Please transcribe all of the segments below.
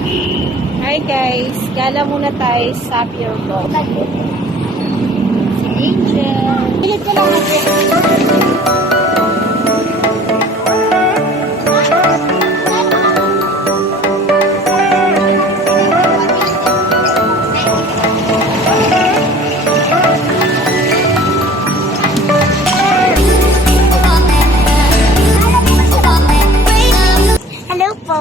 Hi guys, gala muna tayo sa Pure Gold. Si Angel. Pilit ko lang Hello po.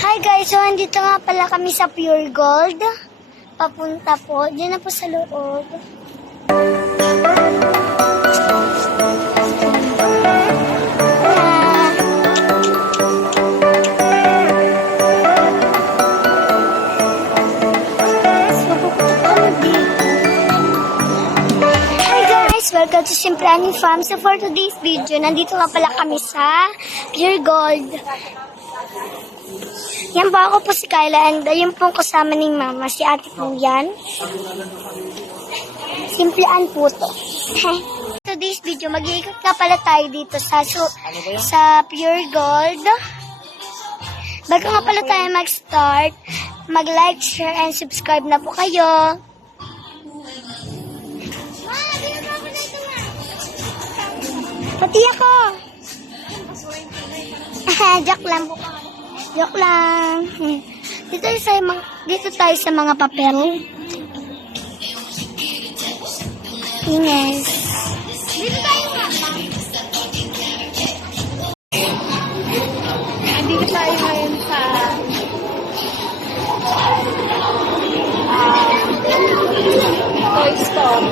Hi guys, so andito nga pala kami sa Pure Gold. Papunta po, diyan na po sa loob. Welcome to Simplani Farm. So for today's video, nandito nga pala kami sa Pure Gold. Yan po, ako po si Kyla and yun pong kasama ni Mama, si ate po yan. Simplean po to. Today's video, mag-iikot nga pala tayo dito sa Pure Gold. Bago nga pala tayo mag-start, mag-like, share, and subscribe na po kayo. Pati ako. Joke lang po. Joke lang. Dito tayo sa mga papel. Yes. Dito tayo nga. Dito tayo ngayon sa toy store.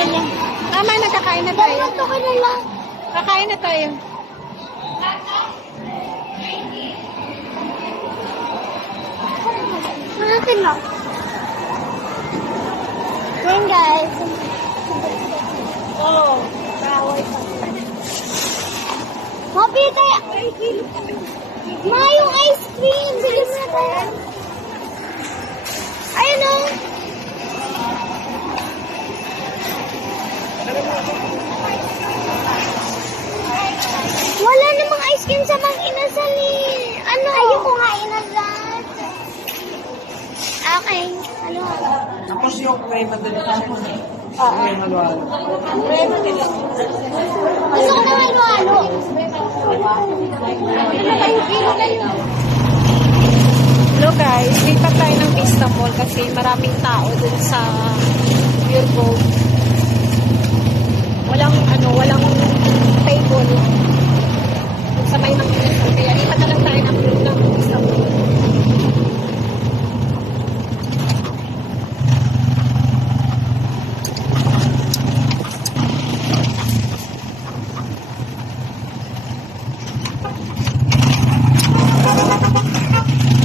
na niya. Tama na, kakain na tayo. Ito ka na lang. Kakain na tayo. Natin lang. Then guys. Oo. Mabili tayo. Ma, yung ice cream. Bili mo na tayo. Ayun o. Wala namang ice cream sa mga inasal eh. Ano? Ayoko nga inasal. Okay. Ano? Tapos yung may madali tapos. Oo. May halo-halo. Gusto ko na halo-halo. Hello guys, lipat tayo ng Vista Mall kasi maraming tao dun sa Pure Gold. Walang table. Dun sa may mga kaya lipat na lang tayo ng Vista Mall.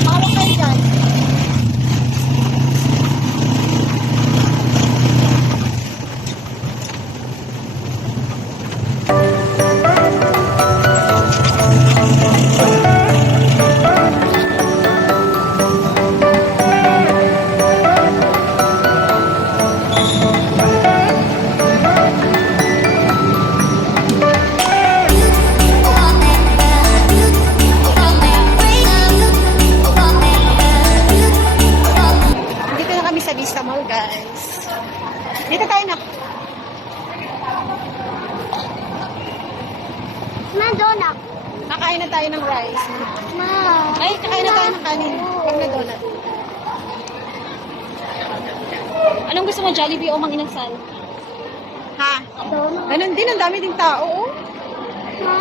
Mawag kayo dyan. Dito na kami sa Vista Mall, guys. Dito tayo na. Ma, donut. Kakain na tayo ng rice. Ma. Ay, kakain na tayo ng kanin. Huwag na donut. Anong gusto mo, Jollibee o Mang Inasal? Ha? Donut. Ganun din, ang dami ding tao. Oh. Ma.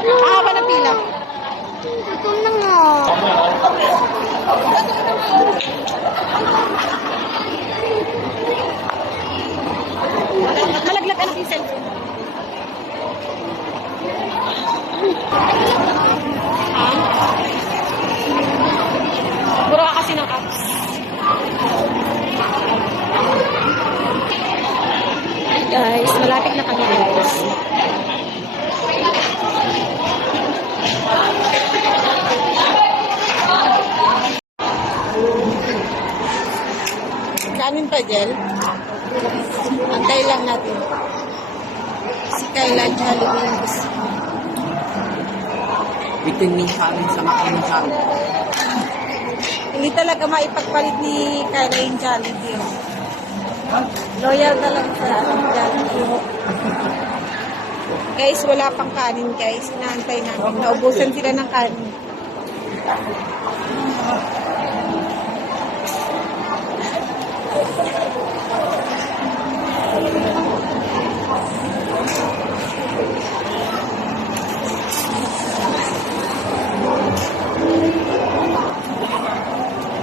Haba ng pila. Gutom na nga. Malaglag ka na yung cellphone. Ha? Buro ka kasi ng apps. Guys, malapit na kami guys. Kanin pa, Jel? Antay lang natin. Si Kayla Jollibee. Bitin min sa amin sa makain sa amin. Hindi talaga maipagpalit ni Kayla yung Jollibee. Oh. Loyal talaga sa Jollibee. Guys, wala pang kanin guys. Inaantay namin. Naubusan sila ng kanin.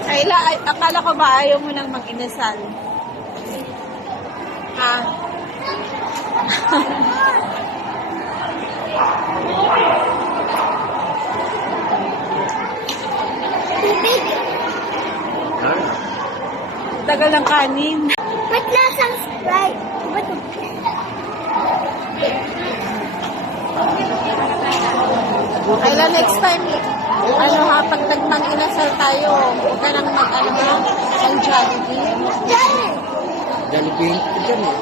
Kayla, akala ko ba ayaw mo nang mag-inasal? Ha? Tubig. Tagal ng kanin. Ba't lasang Sprite? Ba't Kayla, next time, pag nagmang-inasal tayo, huwag ka nang ang Jollibee. Jollibee ko dyan eh.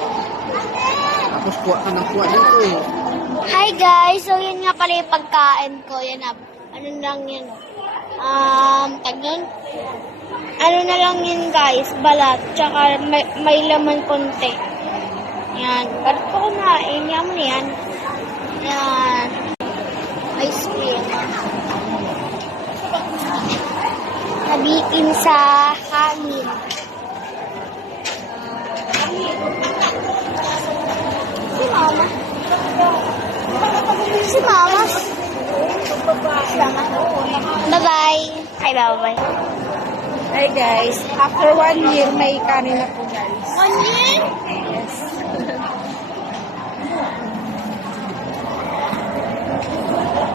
Tapos kuha ka ng kuha dito eh. Hi guys, so yun nga pala yung pagkain ko. Yan na, ano lang yun. Tag nun? Ano na lang yun guys, balat. Tsaka may laman konti. Yan, ba't ko kumain? Yan mo na yan. Yan. Ice cream. Nabitin sa hangin. Si Mama. Si Mama. Bye-bye. Ay, bye-bye. Hi guys, after 1 year may kanin na po guys. 1 year?